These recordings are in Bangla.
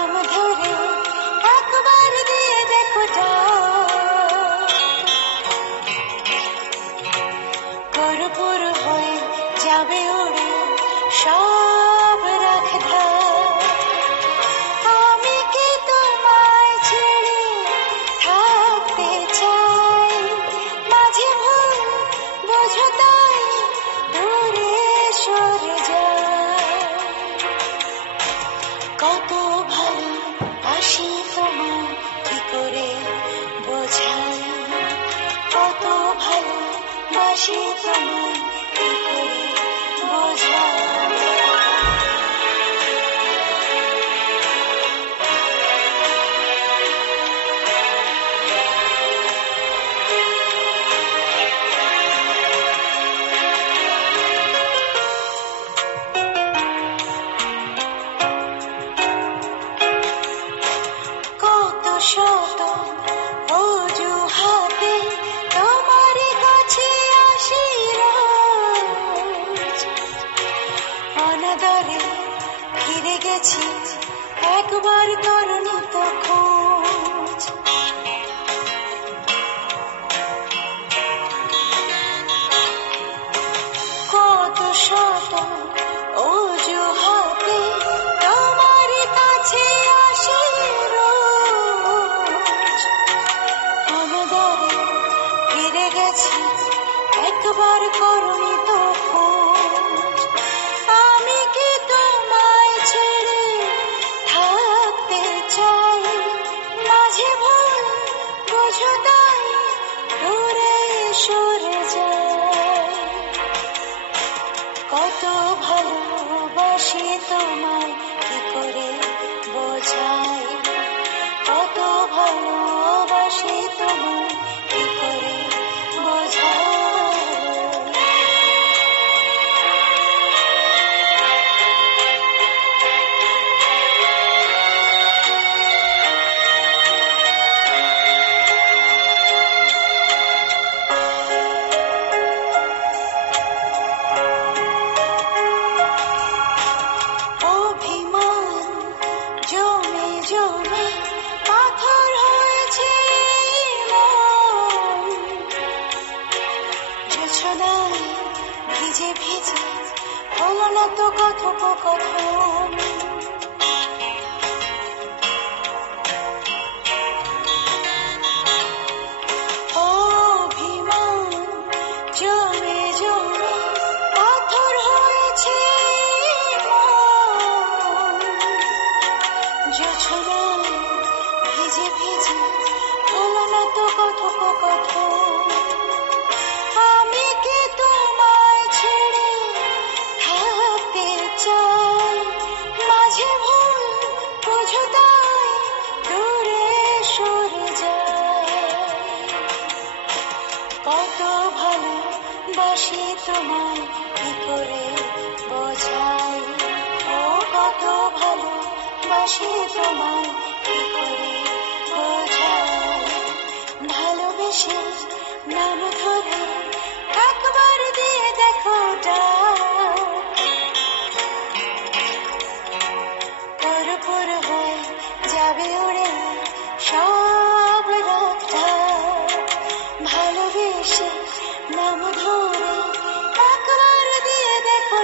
নাম ধরে একবার দিয়ে দেখো পুরপুর হয়ে যাবে উড়ে সব রাখধা। আমি কি তোমায় ছেড়ে থাকতে চাই, মাঝে ভুল বোঝো তাই দূরে সরে যাই। কত ভালোবাসি তোমায় কি করে বোঝাই, কত ভালোবাসি তোমায় কি করে বোঝাই। কত শত অজুহাতে তোমার কাছে আসি রোজ, অনাদরে ফিরে গেছি একবার করনি তো খোঁজ। কত শত অজুহাতে তোমার কাছে আসি রোজ, অনাদরে ফিরে গেছি একবার করনি তো খোঁজ। আমি কি তোমায় ছেড়ে থাকতে চাই, মাঝে ভুল বোঝো তাই দূরে সরে যাই। কত ভালোবাসি তোমায় কি করে বোঝাই, কত ভালোবাসি তোমায় কি করে বোঝাই। অভিমান জমে জমে পাথর হয়েছে মন, জোছনায় ভিজে ভিজে হলো না তো কথোপকথন। অভিমান জমে জমে পাথর হয়েছে মন, জোছনায় ভিজে ভিজে হলো না তো কথোপকথন। আমি কি তোমায় ছেড়ে থাকতে চাই, মাঝে ভুল বোঝো তাই দূরে সরে যাই। কত ভালোবাসি তোমায় কি করে বোঝাই, ও কত ভালোবাসি তোমায় কি করে বোঝাই। ভালোবেসে নাম ধরে একবার দিয়ে দেখো পুরপুর হয়ে যাবে উড়ে সব রাখধা। ভালোবেসে নাম ধরে একবার দিয়ে দেখো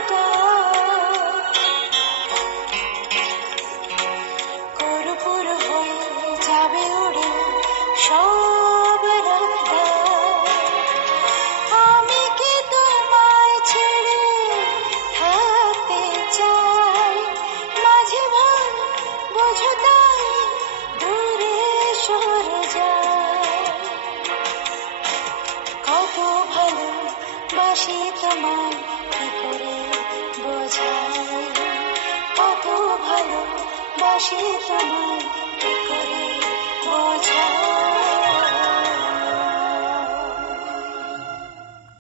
পুরপুর হয়ে যাবে উড়ে সব রাখধা। আমি কি তোমায় ছেড়ে থাকতে চাই, মাঝে ভুল বোঝো তাই দূরে সরে যাই। কত ভালোবাসি তোমায় কি করে বোঝাই, কত ভালোবাসি তোমায় কি করে